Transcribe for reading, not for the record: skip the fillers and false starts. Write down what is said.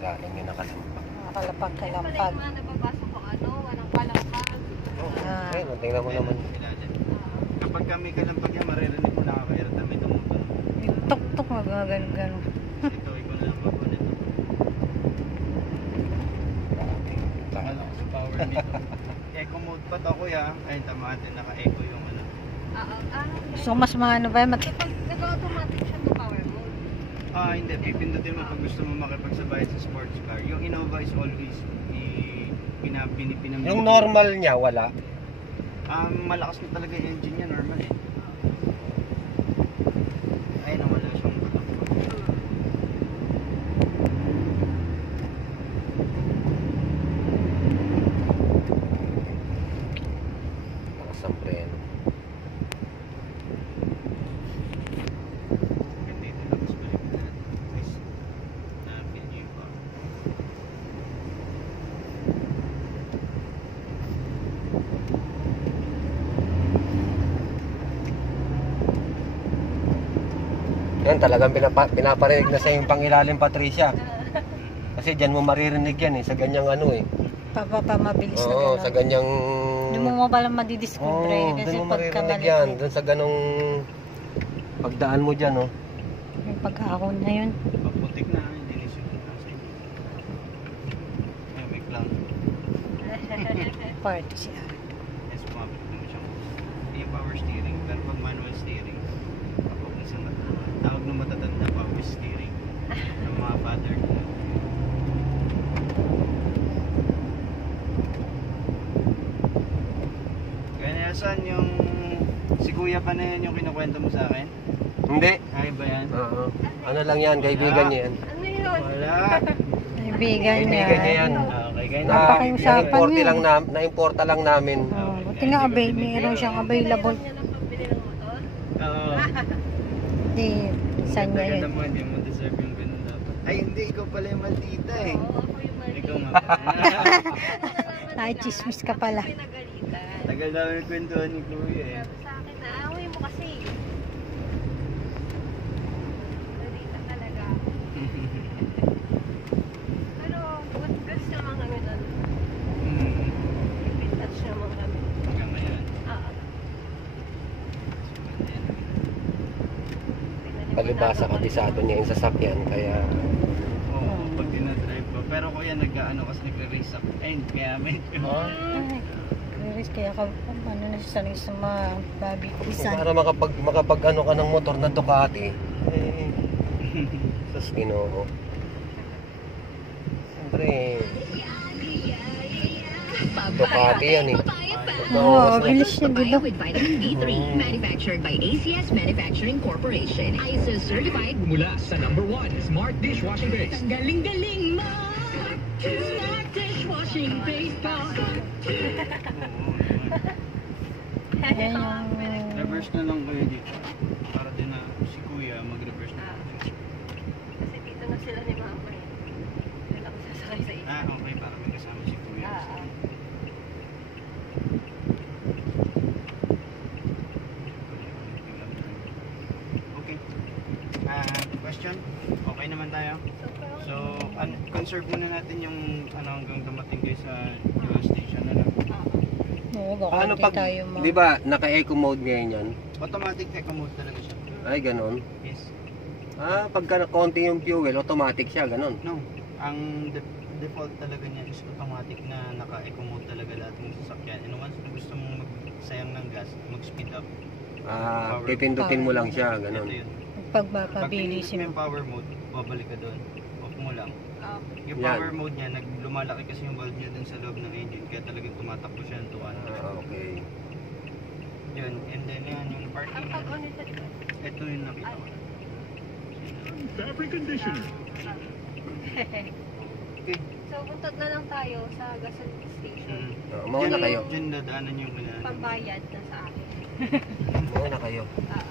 Galing yung nakalampag. Nakalapag-kalampag. Nababasok ko walang palampag. Ayun, tingnan mo naman. Kapag kami kalampag yan, maririnig mo nakaka-airtime may tumutunog. Yung tok-tok magagano-gano. Ito, ikaw na lang bago nito. Taka lang sa power nito. Eco mode pa to kuya. Ayun, tama natin, naka-eco yung ano. So mas maano ba yan? Nag-automatic siya to power mode. Hindi. Pipindutin mo pag gusto mo makipagsabay sa sports car. Yung Innova is always pinamili. Yung normal niya, wala. Malakas na talaga yung engine niya, normal eh. Ayun na wala siyang patakbo. Lakas ang preno. Ganda ito, lakas balik na natin. Guys, na-feel niyo yung power. Yan, talagang pinaparinig na sa yung pangilalim, Patricia. Kasi dyan mo maririnig yan eh, sa ganyang ano eh. Mabilis na Oo, gano'n. sa ganyang... Doon mo palang madidiscover Oo, kasi doon mo pagka maririnig yan. maliit. Doon sa ganong pagdaan mo dyan, oh. Yung pagkakon na yun. Pagpuntik na, hindi nisunod na sa inyo. Ay, may clown. Party siya. Yes, pumapit naman siya. Hindi yung power steering. Pero pag manual steering, kapag isang tawag na matatanda, power steering. Ng mga father. Kaya Nelson, yung si kuya pa na yan yung kinukwento mo sa akin? Hindi. Ay ba yan? Oo. Ano lang yan, kaibigan niya yan. Ano yun? Wala. Kaibigan niya. Kaibigan niya yan. Okay, kaya Na, Napaka-usapan na-importa niya. na-importa lang namin. Oh, buti nga meron siyang available. Niya ng pambili ng motor? Oo. Hindi, saan niya Ganda yun. mo, hindi mo deserve yung ganun dapat. Ay, hindi. Ikaw pala yung maldita eh. Oo, ako yung mali. Ikaw nga pala. Ay, chismis ka pala. Pinagalitan. Tagal namin kwentuhan ni kuya eh. Sabi sa akin, naaway mo kasi. Nalita talaga. Pero, good girls naman kami doon. Touch naman kami. Hanggang ngayon. Palibasa kabisado niya yung sasakyan, kaya... Oo, pag dinadrive ko. Pero kuya, nag-ano kasi nag-race up. Ay, kaya may... Ay, Chris, kaya ka, ano na siya sanay sa mga babikisan. Para makapag ano ka ng motor na Ducati, eh... Sus, Ginoo. Siyempre, Ducati yan eh. Oo, bilis siya dito. With vitamin B3, manufactured by ACS Manufacturing Corporation. ISO certified Mula sa #1 Smart Dishwashing Base. Ang galing-galing mo! Smart dishwashing base pa! Yan yung... Reverse na lang kayo dito. Para din na si kuya mag-reverse na. Kasi dito na sila ni mama eh. Doon ako sasakay sa iyo. Okay. Para may kasama si kuya. Okay. Question? Okay naman tayo? So, conserve muna natin yung hanggang dumating kayo sa fuel station na lang. Oo, baka Paano hindi pag, tayo mo. di ba, naka-eco mode ngayon yan? Automatic eco mode talaga siya. Ay, ganon. Yes. Pagka konti yung fuel, automatic siya, ganon. No. Ang default talaga niya is automatic na naka-eco mode talaga lahat ng sasakyan. And once na gusto mong magsayang ng gas, mag-speed up. Pipindutin mo lang siya, Ito ganon. yun. Pag Pagpapabilis pinindot mo mo. yung power mode, babalik ka doon. Off mo lang. Yung Yan. power mode niya, lumalaki kasi yung valve niya dun sa loob ng engine. Kaya talagang tumatakbo siya ng 200. Okay. Yun. And then yan, yung parking. Ang pag-on ito, di ba? Ito yung nakita ko. Fabric conditioner. Okay. So, puntod na lang tayo sa gasoline station. Mauna kayo. Diyan dadaanan yung kailangan. Pambayad na sa akin. Mauna kayo. Ah.